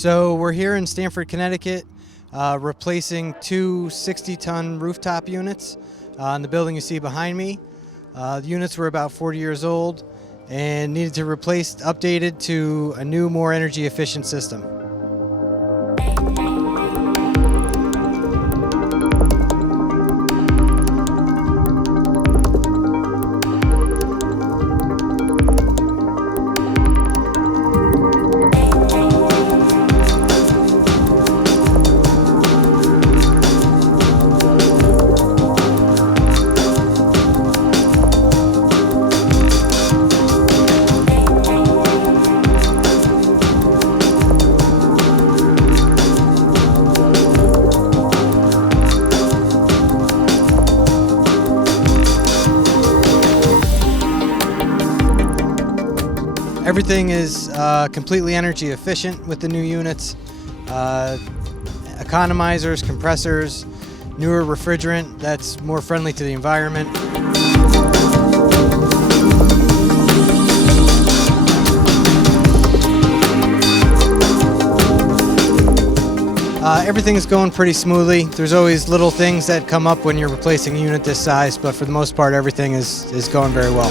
So we're here in Stamford, Connecticut, replacing two 60-ton rooftop units in the building you see behind me. The units were about 40 years old and needed to replace, updated to a new, more energy efficient system. Everything is completely energy efficient with the new units. Economizers, compressors, newer refrigerant that's more friendly to the environment. Everything is going pretty smoothly. There's always little things that come up when you're replacing a unit this size, but for the most part everything is going very well.